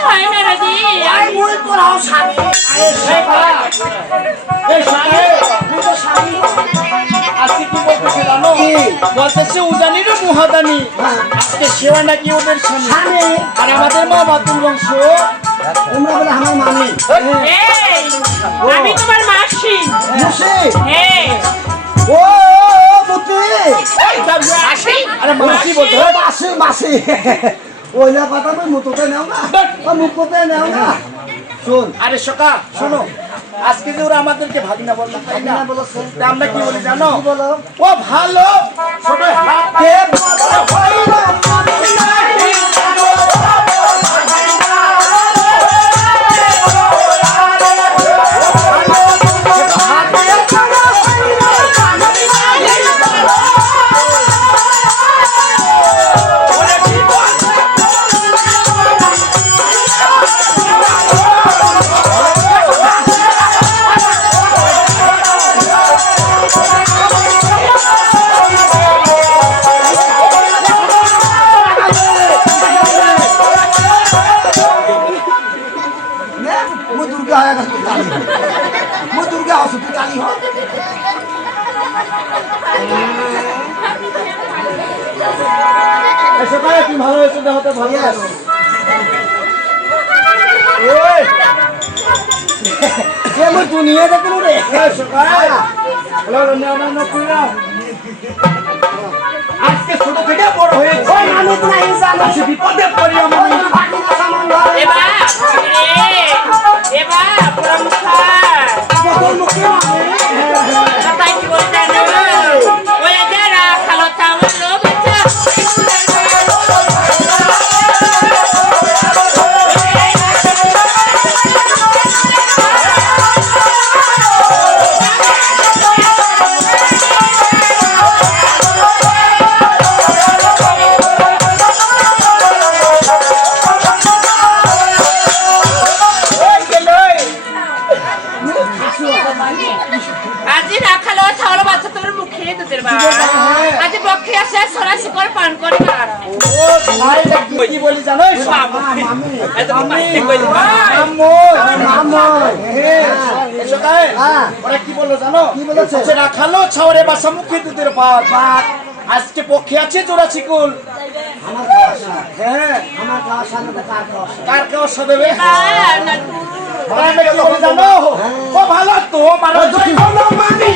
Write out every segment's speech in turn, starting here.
হয় না রাজি আই মুই পড়াও স্বামী এই পালা এই সকালে তুই তো স্বামী আজকে কি বলতেছে জানো বলতেছে উজানির মুহাদানি আজকে সেবা নাকি ওদের স্বামী স্বামী আর আমাদের মা বাতুল বংশ তোমরা বলে আমার মামি এই আমি তোমার মাসি মুসি হ্যাঁ ও মুতি মাসি আরে মাসি বলতে ও মাসি মাসি ওইলা কথা মই মুততে নাও না ও মুততে নাও না শুন আরে সকা শোনো আজকে যে ওরা আমাদেরকে ভাগিনা বললো তাই না না বলছে তা আমরা কি বলি জানো কি বলো ও ভালো ছোট হাতে বড় হইল মই দুর্গা আয়া গেল কালি মই দুর্গা হসু তুই কালি হ সকালে কি ভালো হয়েছে দেহতে ভালো Yes. আছে ওই এ মই দুনিয়া দেখুন রে এই সকালে হ্যালো না পুরা আজকে ছোট থেকে বড় হয়েছে ওই আমি তো নাই জানো আজকে বিপদে পড়ি আমি বাকি না সামান এবা এবা প্রমখার বদল মুখে আমি তাই কি বলতে জানো ওই যারা খালো চাওয়াল লোবচা আজি রাখালো চাওয়াল বাচ্চা তোর মুখে দুধের বা আজি পক্ষে আসে সরাসরি করে পান করে না ও ভাই কি বলি জানো মামি আম্মু মামই সকালে হ্যাঁ ওরা কি বললো জানো কি বলেছে? বলছে রাখালো ছাওরে বাসা মুখে দুধের ভাত আজকে পক্ষে আছে জোড়া চিকুল আমার কাছে হ্যাঁ আমার কাছে না কার কাছে কার কেউ সদেবে না আমি কি বলি জানো ও ভালো তো মারো জয় বলো মানি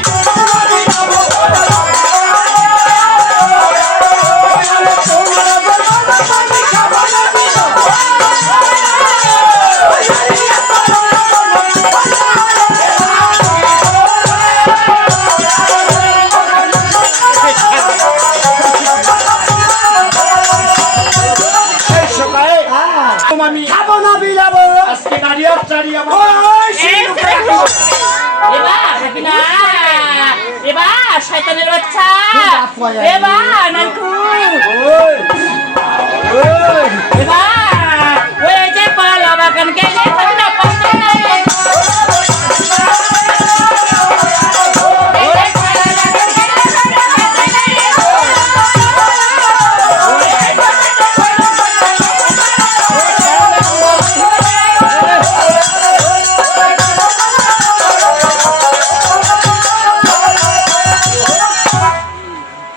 এই সকালে হ্যাঁ আমি খাবো না বিলাবো আজকে নারিয়া চারিয়া ওই এবা না এবা শয়তানের বাচ্চা এবা নানকু ওই ওই এবা ওই যে পালা বাগান গেলে তুমি না পাচ্ছ না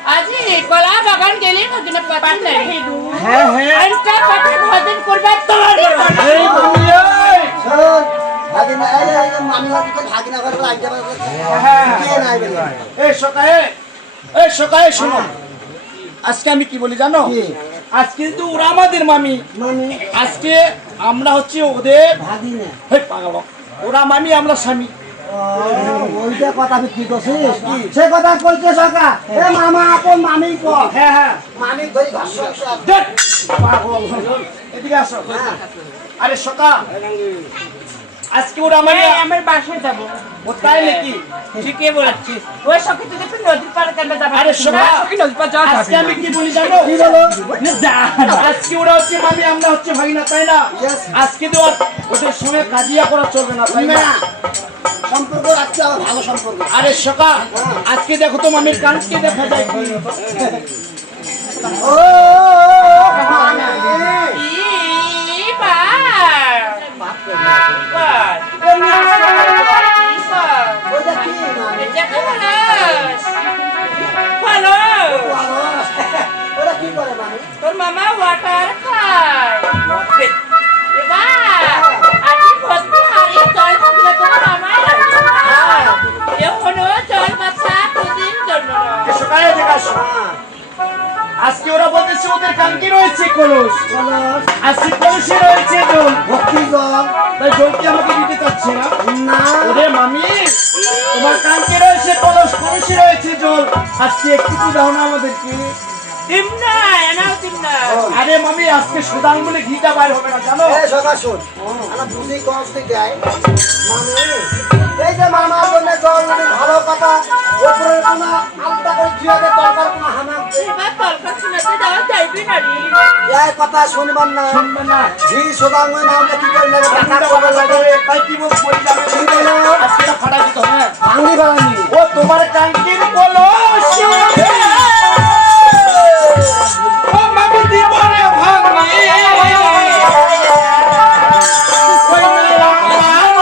আজি কলা বাগান গেলে নতুন পাচ্ছ না হেদু হ্যাঁ হ্যাঁ আজকে কথা ভজন করবে তোমার এই মামি এই শোন ভাগিনা এই মামি লাগি তো ভাগিনা করে লাগতে পারে কে নাই বলে এই সকালে শোনো আজকে আমি কি বলি জানো কি? আজকে কিন্তু ওরা আমাদের মামি মামি আজকে আমরা হচ্ছে ওদের ভাগিনা হেই পাগল ওরা মামি আমরা স্বামী ওইটা কথা তুই কি করছিস সে কথা কইতে সকা এ মামা আপন মামি কো হ্যাঁ হ্যাঁ মামি ধরি ঘর সংসার দেখ পাগল এদিকে আসো আরে সকা আজকে ওরা মামি আমার বাসায় যাবো ও তাই নাকি ঠিকই বলেছিস ওই সব কিছু দেখি নদীর পাড়ে কেন যাবে আরে শোনো নদীর পাড়ে যাওয়া আজকে আমি কি বলি জানো কি বলো আজকে ওরা হচ্ছে মামি আমরা হচ্ছে ভাগিনা তাই না Yes. আজকে তো ওদের সঙ্গে কাজিয়া করা চলবে না তাই না সম্পর্ক রাখতে হবে ভালো সম্পর্ক আরে সকা আজকে দেখো তো মামির কানকে দেখা যায় কি ও ই বা কর এমনি আসতে পারে না। কি কর ওইটা কি মানে? এটা কি হলাস হলো ভালো। ওটা কি করে মানে? তোর মামা ওয়াটার খায় এবার আজি ভর্তি হাড়ি জল থাকলে তোর মামাই এখনো জল বাচ্চা প্রতিদিন জন্য সকালে দেখাস হ্যাঁ, আজকে ওরা বলতেছে ওদের কাঙ্কি রয়েছে কলস বলো। আজকে কলসে রয়েছে জল ভক্তি জল। তাই জল কি আমাকে দিতে চাচ্ছে না না। ওরে মামি তোমার কাঙ্কি রয়েছে কলস কলসে রয়েছে জল আজকে একটু দাও না আমাদেরকে দিম না এনাও দিম না আরে মামি আজকে সুদান বলে ঘিটা বাইর হবে না জানো এই সকা শোন। আমরা বুঝি কষ্ট থেকে যাই। মানে এই যে মামার জন্য জল মানে ভালো কথা। ওপরে কোনো আলতা করে ধুয়ে দরকার কোনো হানা। এবার তলকা শুনাতে যাওয়া যাইবি না রে এই কথা শুনবার না। শুনবে না ঝি সোদাং হয় না হলে কি করে লাগে টাকা করে লাগে। তাই কি বল বলি যাবে আজকে এটা ফাটা দিতে হবে ভাঙি বেড়ানি। ও তোমার কাঙ্কির কলস ও মামি জীবনে ভাঙনি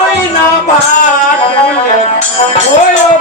ওই না ভাগ ওই ও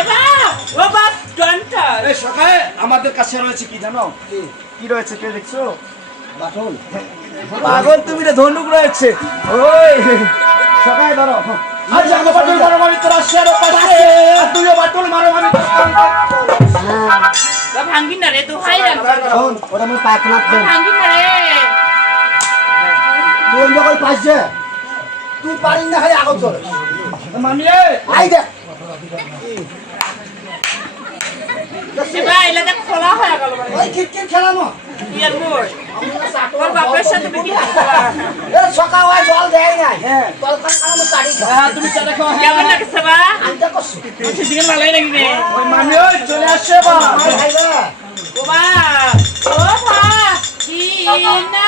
এবার ও বাপ জনটা এই সকালে আমাদের কাছে রয়েছে কি জানো কি? কি রয়েছে কে দেখছো বাটন। পাগল তুমি রে ধনুক রয়েছে ওই সকালে ধরো আজ আমি বাটুল মারো মারি তোর শেয়ার পাশে আর তুইও বাটুল মারো মারি তোর ভাঙ্গি না রে তো হাই রাখ শোন, ওটা আমি পায়খানা দেন। ভাঙ্গি না রে তুই যখন পাইছে তুই পারিস না খালি আগত চলে। মামি আই দেখ। এবার এলাকা খোলা হয়ে গেল ওই ক্রিকেট খেলানো। ইয়ার মোর তোর বাপের সাথে বিকি এ সকাল হয় জল দেয় নাই। হ্যাঁ। জল খান আমি পারি। হ্যাঁ তুমি চলে খাও কেমন লাগছে বা আইটা করছি। সেদিকে ভালোই লাগবে ওই মামি ওই চলে আসছে বা ভাই ভাই ও বা ও ভা কি না